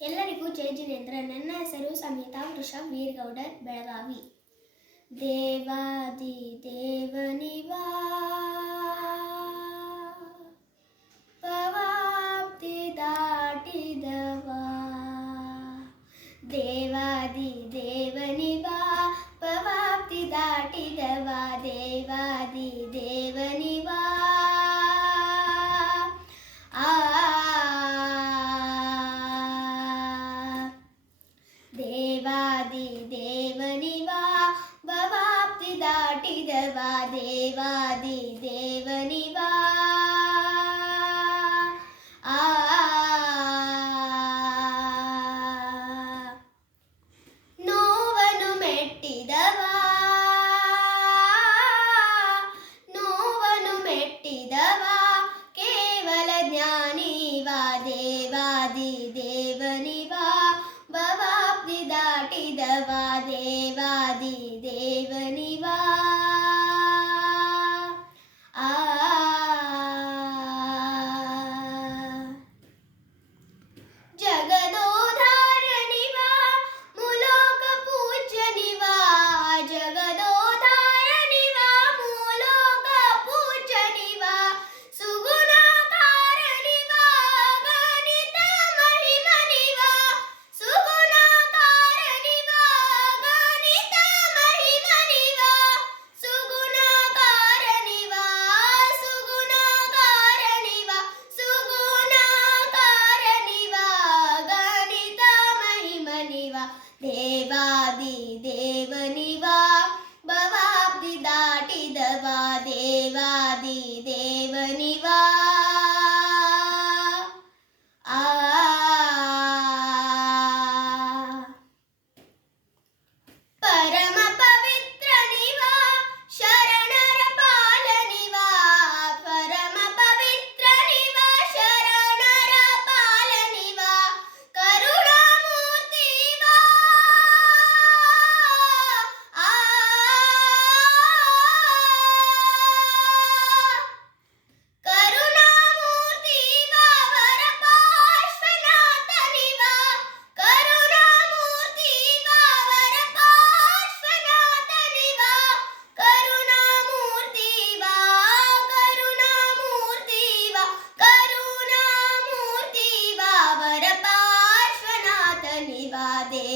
ಎಲ್ಲರಿಗೂ ಜೈ ಜಿನೇಂದ್ರ ನನ್ನ ಹೆಸರು ಸಮಿತಾ ವೃಷಭ್ ವೀರಗೌಡರ್ ಬೆಳಗಾವಿ ದೇವಾದಿ ದೇವನಿವಾ ದೇವಾದಿ ದೇವನಿವಾ ಭವಾಪ್ತಿ ದಾಟಿದವಾ, ದೇವಾದಿ ದೇವನಿವಾ ಆ ನೋವನು ಮೆಟ್ಟಿದವಾ ನೋವನು ಮೆಟ್ಟಿದವಾ, ಕೇವಲ ಜ್ಞಾನಿವಾ ದೇವಾದಿ ದೇವನಿವಾ அல்லவா தேவாதி தேவனே. ದೇವಾದಿ ದೇವನಿವಾ ಭವಾಬ್ದಿ ದಾಟಿದವಾ ದೇವಾದಿ ದೇವನಿವಾ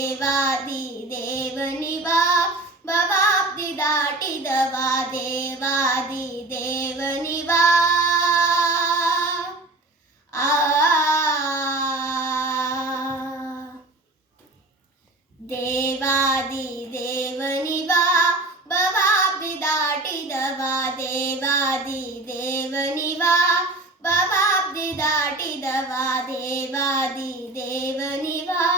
ದೇವಾದಿ ದೇವನಿವಾ ಭವಾಬ್ದಿ ದಾಟಿದವಾ ದೇವಾದಿ ದೇವನಿವಾ ಆ ದೇವಾದಿ ದೇವನಿವಾ ಭವಾಬ್ದಿ ದಾಟಿದವಾ ದೇವಾದಿ ದೇವನಿವಾ ಭವಾಬ್ದಿ ದಾಟಿದವಾ ದೇವಾದಿ ದೇವನಿವಾ